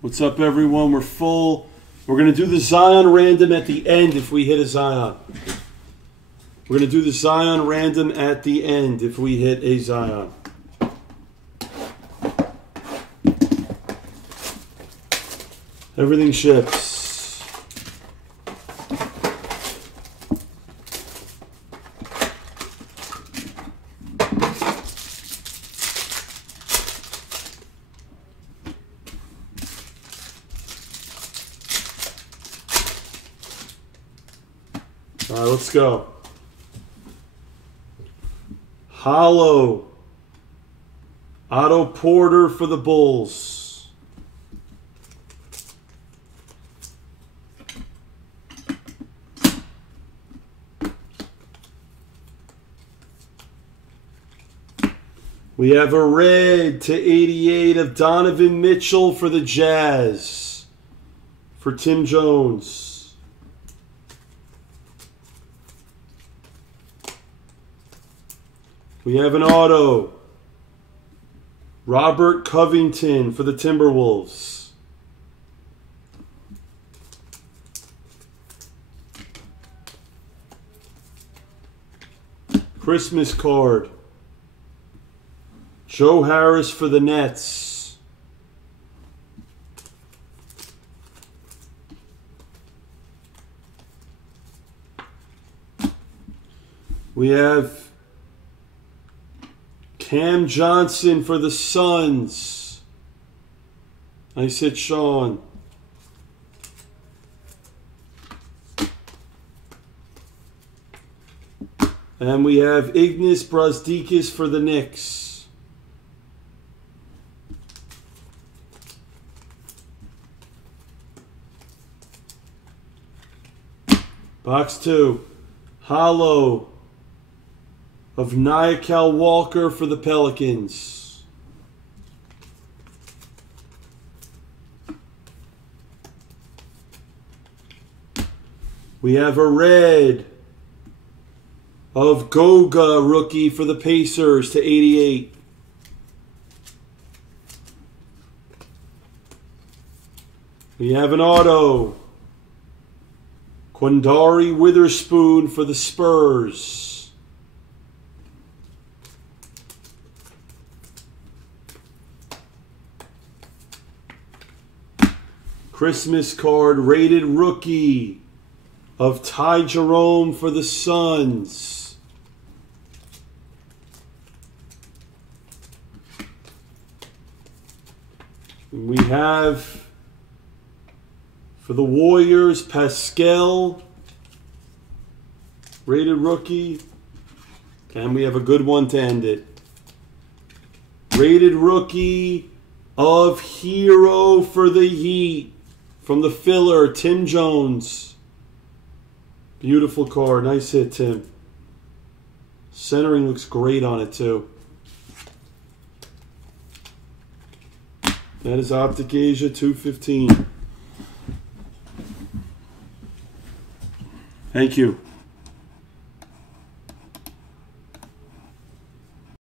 What's up, everyone? We're full. We're going to do the Zion random at the end if we hit a Zion. We're going to do the Zion random at the end if we hit a Zion. Everything ships. All right, let's go. Hollow. Otto Porter for the Bulls. We have a red /88 of Donovan Mitchell for the Jazz. For Tim Jones. We have an auto. Robert Covington for the Timberwolves. Christmas card. Joe Harris for the Nets. We have Cam Johnson for the Suns. Nice hit, Sean. And we have Ignas Brazdeikis for the Knicks. Box 2. Hollow of Nyakal Walker for the Pelicans. We have a red of Goga rookie for the Pacers /88. We have an auto. Quandari Witherspoon for the Spurs. Christmas card, rated rookie of Ty Jerome for the Suns. We have, for the Warriors, Pascal, rated rookie. And we have a good one to end it. Rated rookie of Hero for the Heat. From the filler, Tim Jones. Beautiful card. Nice hit, Tim. Centering looks great on it, too. That is Optic Asia 215. Thank you.